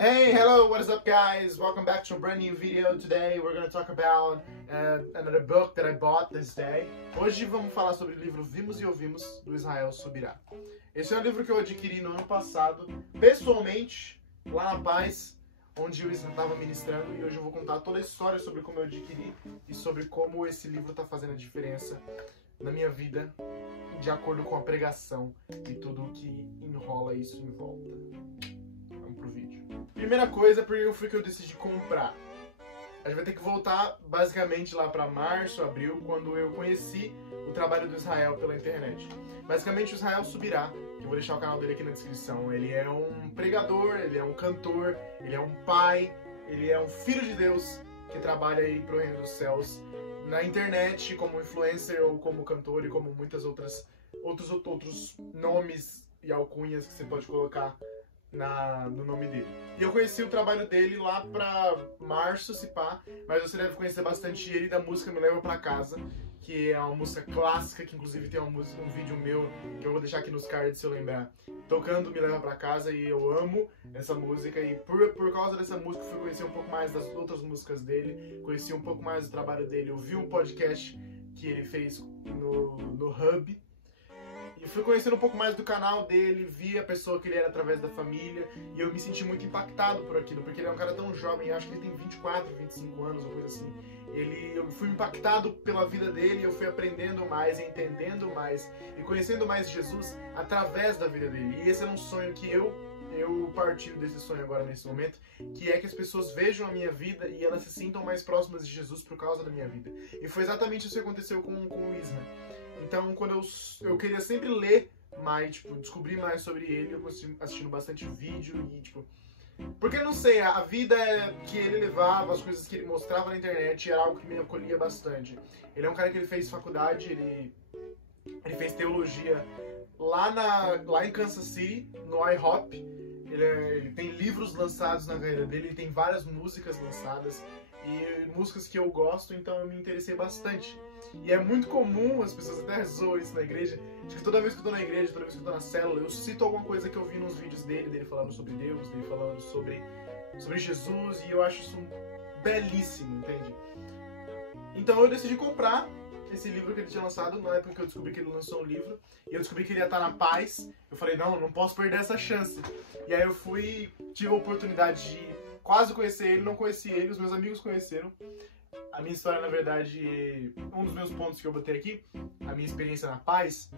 Hey, hello, what is up guys? Welcome back to a brand new video. Today we're going to talk about another book that I bought this day. Hoje vamos falar sobre o livro Vimos e Ouvimos, do Israel Subirá. Esse é um livro que eu adquiri no ano passado, pessoalmente, lá na Paz, onde eu estava ministrando, e hoje eu vou contar toda a história sobre como eu adquiri e sobre como esse livro está fazendo a diferença na minha vida, de acordo com a pregação e tudo o que enrola isso em volta. Vamos pro vídeo. Primeira coisa, porque foi que eu decidi comprar. A gente vai ter que voltar basicamente lá para março, abril, quando eu conheci o trabalho do Israel pela internet. Basicamente o Israel Subirá, que eu vou deixar o canal dele aqui na descrição. Ele é um pregador, ele é um cantor, ele é um pai, ele é um filho de Deus que trabalha aí pro reino dos céus na internet como influencer ou como cantor e como muitas outros nomes e alcunhas que você pode colocar no nome dele. E eu conheci o trabalho dele lá pra março, se pá, mas você deve conhecer bastante ele da música Me Leva Pra Casa, que é uma música clássica, que inclusive tem um vídeo meu, que eu vou deixar aqui nos cards se eu lembrar, tocando Me Leva Pra Casa, e eu amo essa música, e por causa dessa música eu fui conhecer um pouco mais das outras músicas dele, conheci um pouco mais do trabalho dele, eu vi um podcast que ele fez no Hub, e fui conhecendo um pouco mais do canal dele, vi a pessoa que ele era através da família, e eu me senti muito impactado por aquilo, porque ele é um cara tão jovem, acho que ele tem 24, 25 anos, ou coisa assim. Eu fui impactado pela vida dele, eu fui aprendendo mais, entendendo mais, e conhecendo mais Jesus através da vida dele. E esse é um sonho que eu partilho desse sonho agora nesse momento, que é que as pessoas vejam a minha vida e elas se sintam mais próximas de Jesus por causa da minha vida. E foi exatamente isso que aconteceu com o Isma. Então, quando eu queria sempre ler mais, descobrir mais sobre ele, eu continuei assistindo bastante vídeo e, porque, não sei, a vida que ele levava, as coisas que ele mostrava na internet, era algo que me acolhia bastante. Ele é um cara que ele fez faculdade, ele fez teologia lá em Kansas City, no IHOP. Ele tem livros lançados na carreira dele, ele tem várias músicas lançadas, e músicas que eu gosto, então eu me interessei bastante. E é muito comum, as pessoas até zoam isso na igreja, de que toda vez que eu tô na igreja, toda vez que eu tô na célula, eu cito alguma coisa que eu vi nos vídeos dele falando sobre Deus, dele falando sobre Jesus, e eu acho isso belíssimo, entende? Então eu decidi comprar esse livro que ele tinha lançado, na época que eu descobri que ele lançou um livro, e eu descobri que ele ia estar na Paz. Eu falei, não posso perder essa chance. E aí eu tive a oportunidade de quase conhecer ele, não conheci ele, os meus amigos conheceram. A minha história, na verdade, um dos meus pontos que eu botei aqui, a minha experiência na Paz.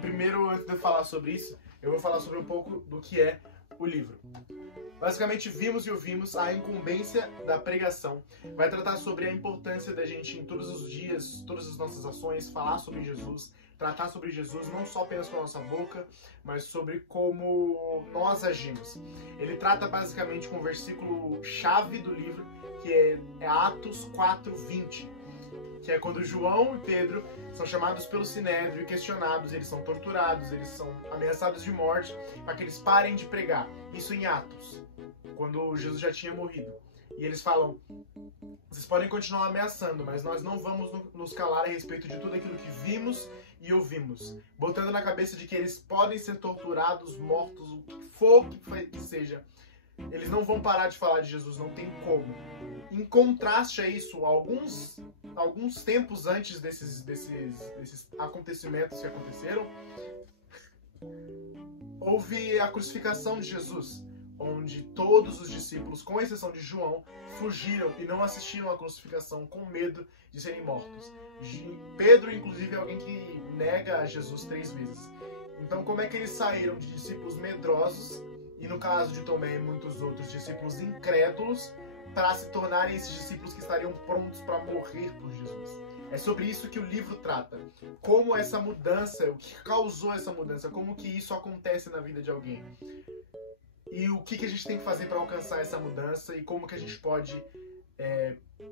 Primeiro, antes de eu falar sobre isso, eu vou falar sobre um pouco do que é o livro. Basicamente, Vimos e Ouvimos, a incumbência da pregação. Vai tratar sobre a importância da gente, em todos os dias, todas as nossas ações, falar sobre Jesus, tratar sobre Jesus, não só apenas com a nossa boca, mas sobre como nós agimos. Ele trata basicamente com o versículo-chave do livro, que é Atos 4:20, que é quando João e Pedro são chamados pelo Sinédrio e questionados, eles são torturados, eles são ameaçados de morte, para que eles parem de pregar. Isso em Atos, quando Jesus já tinha morrido. E eles falam, vocês podem continuar ameaçando, mas nós não vamos nos calar a respeito de tudo aquilo que vimos e ouvimos, botando na cabeça de que eles podem ser torturados, mortos, o que for que seja. Eles não vão parar de falar de Jesus, não tem como. Em contraste a isso, alguns tempos antes desses acontecimentos que aconteceram, houve a crucificação de Jesus, onde todos os discípulos, com exceção de João, fugiram e não assistiram à crucificação com medo de serem mortos. Pedro, inclusive, é alguém que nega a Jesus 3 vezes. Então, como é que eles saíram de discípulos medrosos, e no caso de Tomé e muitos outros discípulos incrédulos, para se tornarem esses discípulos que estariam prontos para morrer por Jesus? É sobre isso que o livro trata. Como essa mudança, o que causou essa mudança, como que isso acontece na vida de alguém. E o que a gente tem que fazer para alcançar essa mudança e como que a gente pode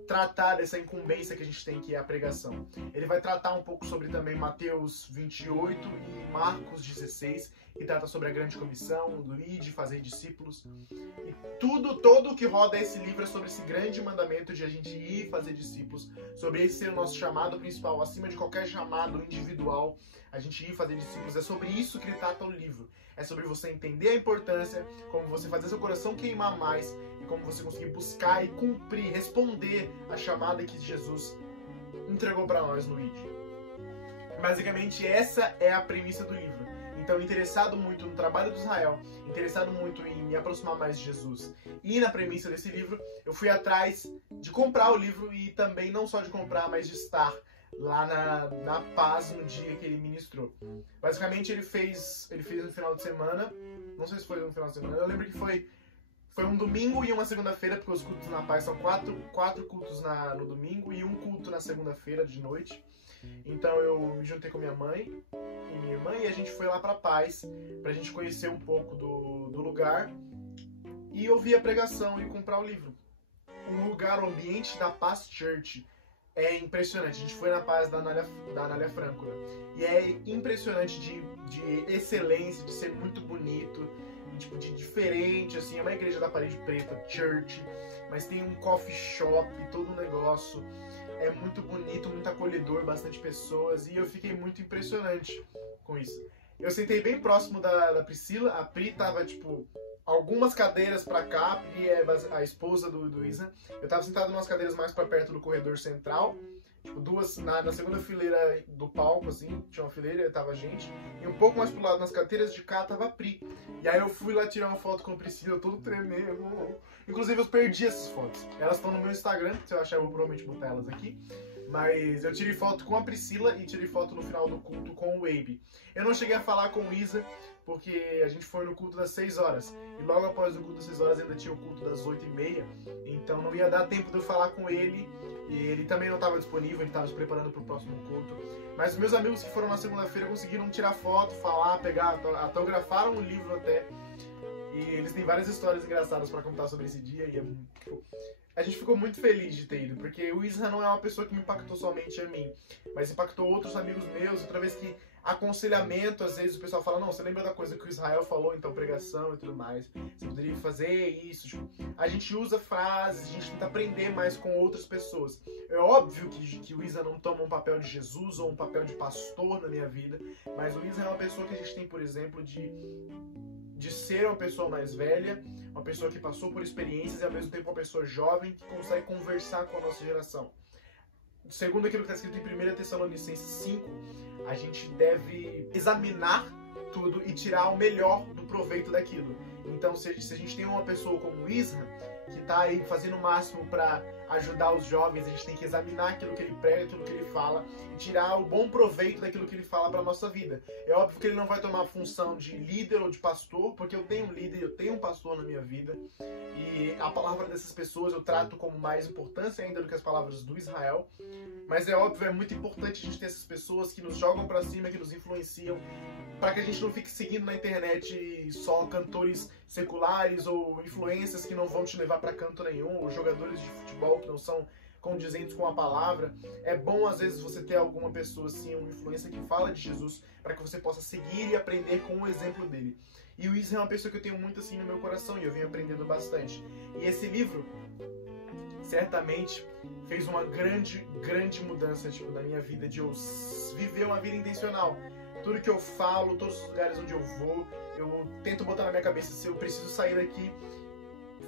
tratar dessa incumbência que a gente tem, que é a pregação. Ele vai tratar um pouco sobre também Mateus 28 e Marcos 16, que trata sobre a grande comissão, do ir de fazer discípulos. E todo o que roda esse livro é sobre esse grande mandamento de a gente ir fazer discípulos, sobre esse ser o nosso chamado principal, acima de qualquer chamado individual, a gente ir fazer discípulos. É sobre isso que ele trata o livro. É sobre você entender a importância, como você fazer seu coração queimar mais e como você conseguir buscar e cumprir, responder a chamada que Jesus entregou para nós no ID. Basicamente, essa é a premissa do livro. Então, interessado muito no trabalho do Israel, interessado muito em me aproximar mais de Jesus e na premissa desse livro, eu fui atrás de comprar o livro e também não só de comprar, mas de estar lá na Paz no dia que ele ministrou. Basicamente, ele fez no final de semana, não sei se foi no final de semana, eu lembro que foi um domingo e uma segunda-feira, porque os cultos na Paz são quatro cultos no domingo e um culto na segunda-feira de noite. Então eu me juntei com minha mãe e minha irmã e a gente foi lá pra Paz, pra gente conhecer um pouco do lugar e ouvir a pregação e comprar o livro. O lugar, o ambiente da Paz Church é impressionante. A gente foi na Paz da Anália Franco, né? E é impressionante de excelência, de ser muito bonito, tipo, de diferente, assim. É uma igreja da parede preta, church, mas tem um coffee shop, todo um negócio. É muito bonito, muito acolhedor, bastante pessoas, e eu fiquei muito impressionante com isso. Eu sentei bem próximo da Priscila, a Pri tava, tipo, algumas cadeiras pra cá, a Pri é a esposa do Isa. Eu tava sentado em umas cadeiras mais pra perto do corredor central, tipo, duas na segunda fileira do palco, assim, tinha uma fileira, tava a gente, e um pouco mais pro lado, nas cadeiras de cá, tava a Pri. E aí eu fui lá tirar uma foto com a Priscila, todo tremendo. Inclusive eu perdi essas fotos. Elas estão no meu Instagram, se eu achar eu vou provavelmente botar elas aqui. Mas eu tirei foto com a Priscila e tirei foto no final do culto com o Wabe. Eu não cheguei a falar com o Isa, porque a gente foi no culto das 6 horas. E logo após o culto das 6 horas ainda tinha o culto das 8h30. Então não ia dar tempo de eu falar com ele. E ele também não estava disponível, ele estava se preparando para o próximo culto. Mas os meus amigos que foram na segunda-feira conseguiram tirar foto, falar, pegar, autografaram o livro até. E eles têm várias histórias engraçadas para contar sobre esse dia. E a gente ficou muito feliz de ter ido, porque o Isra não é uma pessoa que me impactou somente a mim, mas impactou outros amigos meus. Outra vez que aconselhamento, às vezes o pessoal fala, não, você lembra da coisa que o Israel falou, então pregação e tudo mais, você poderia fazer isso, tipo, a gente usa frases, a gente tenta aprender mais com outras pessoas. É óbvio que o Isa não toma um papel de Jesus ou um papel de pastor na minha vida, mas o Isa é uma pessoa que a gente tem, por exemplo, de ser uma pessoa mais velha, uma pessoa que passou por experiências e ao mesmo tempo uma pessoa jovem que consegue conversar com a nossa geração. Segundo aquilo que está escrito em 1 Tessalonicenses 5, a gente deve examinar tudo e tirar o melhor do proveito daquilo. Então, se a gente tem uma pessoa como o Isra, que está aí fazendo o máximo para ajudar os jovens, a gente tem que examinar aquilo que ele prega, aquilo que ele fala e tirar o bom proveito daquilo que ele fala para a nossa vida. É óbvio que ele não vai tomar a função de líder ou de pastor, porque eu tenho um líder, eu tenho um pastor na minha vida e a palavra dessas pessoas eu trato como mais importância ainda do que as palavras do Israel. Mas é óbvio, é muito importante a gente ter essas pessoas que nos jogam para cima, que nos influenciam, para que a gente não fique seguindo na internet só cantores seculares ou influências que não vão te levar para canto nenhum, ou jogadores de futebol que não são condizentes com a palavra. É bom às vezes você ter alguma pessoa assim, uma influência que fala de Jesus, para que você possa seguir e aprender com o exemplo dele. E o Isa é uma pessoa que eu tenho muito assim no meu coração e eu venho aprendendo bastante. E esse livro certamente fez uma grande mudança, tipo, na minha vida, de eu viver uma vida intencional. Tudo que eu falo, todos os lugares onde eu vou, eu tento botar na minha cabeça se eu preciso sair daqui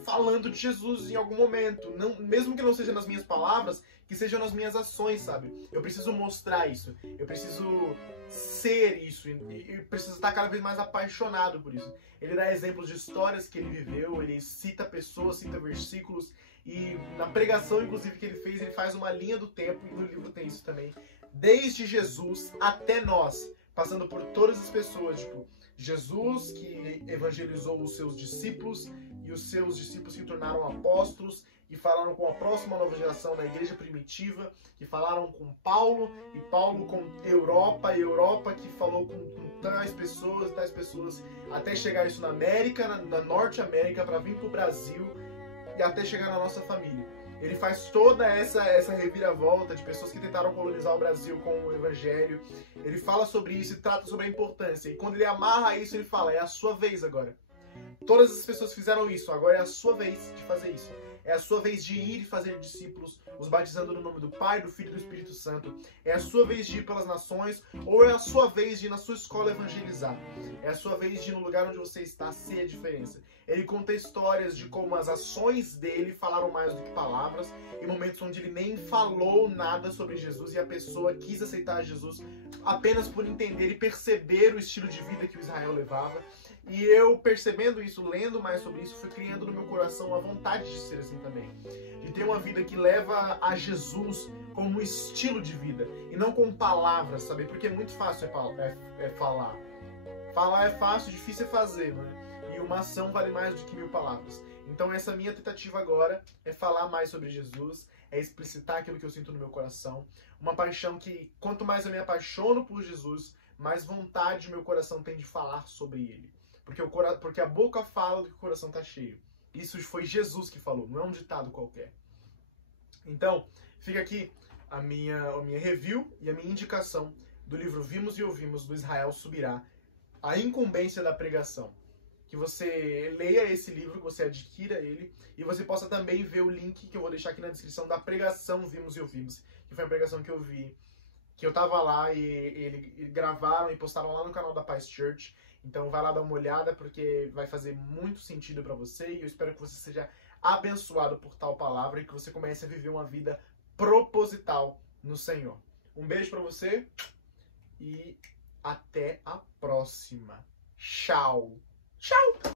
falando de Jesus em algum momento. Não, mesmo que não seja nas minhas palavras, que sejam nas minhas ações, sabe? Eu preciso mostrar isso. Eu preciso ser isso. E preciso estar cada vez mais apaixonado por isso. Ele dá exemplos de histórias que ele viveu, ele cita pessoas, cita versículos. E na pregação, inclusive, que ele fez, ele faz uma linha do tempo, e no livro tem isso também. Desde Jesus até nós, passando por todas as pessoas, tipo, Jesus que evangelizou os seus discípulos e os seus discípulos se tornaram apóstolos e falaram com a próxima nova geração na igreja primitiva, que falaram com Paulo e Paulo com Europa, e Europa que falou com tais pessoas, até chegar isso na América, na Norte América, para vir para o Brasil e até chegar na nossa família. Ele faz toda essa reviravolta de pessoas que tentaram colonizar o Brasil com o Evangelho. Ele fala sobre isso e trata sobre a importância. E quando ele amarra isso, ele fala, é a sua vez agora. Todas as pessoas fizeram isso, agora é a sua vez de fazer isso. É a sua vez de ir e fazer discípulos, os batizando no nome do Pai, do Filho e do Espírito Santo. É a sua vez de ir pelas nações, ou é a sua vez de ir na sua escola evangelizar. É a sua vez de ir no lugar onde você está, ser a diferença. Ele conta histórias de como as ações dele falaram mais do que palavras, em momentos onde ele nem falou nada sobre Jesus e a pessoa quis aceitar Jesus apenas por entender e perceber o estilo de vida que o Israel levava. E eu, percebendo isso, lendo mais sobre isso, fui criando no meu coração a vontade de ser assim também. De ter uma vida que leva a Jesus como um estilo de vida, e não com palavras, sabe? Porque é muito fácil falar. Falar é fácil, difícil é fazer, né? E uma ação vale mais do que 1000 palavras. Então essa minha tentativa agora é falar mais sobre Jesus, é explicitar aquilo que eu sinto no meu coração. Uma paixão que, quanto mais eu me apaixono por Jesus, mais vontade meu coração tem de falar sobre ele. Porque a boca fala do que o coração está cheio. Isso foi Jesus que falou, não é um ditado qualquer. Então, fica aqui a minha review e a minha indicação do livro Vimos e Ouvimos, do Israel Subirá, A Incumbência da Pregação. Que você leia esse livro, que você adquira ele, e você possa também ver o link que eu vou deixar aqui na descrição da pregação Vimos e Ouvimos, que foi a pregação que eu vi, que eu tava lá e eles gravaram e postaram lá no canal da Paz Church. Então vai lá dar uma olhada, porque vai fazer muito sentido para você, e eu espero que você seja abençoado por tal palavra e que você comece a viver uma vida proposital no Senhor. Um beijo para você e até a próxima. Tchau! Tchau!